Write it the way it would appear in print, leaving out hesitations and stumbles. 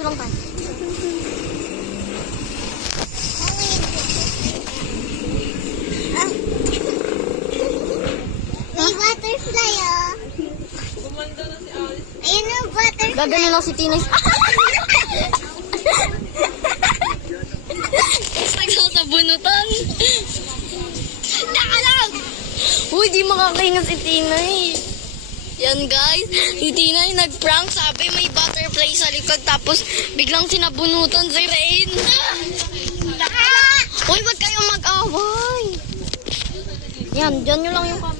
Dito lang tayo. May butterfly, oh. Gumanda na si Alice. Ayun ang butterfly. Gagano lang si Tinay. Nagsasabunutan. Nakalang! Uy, di makakaingat si Tinay. Yan guys, si Tinay nag-prank. Sabi may butterfly sa likod. Tapos biglang sinabunutan si Rain. Uy, wag kayong mag-away. Yan, dyan nyo lang yung camera.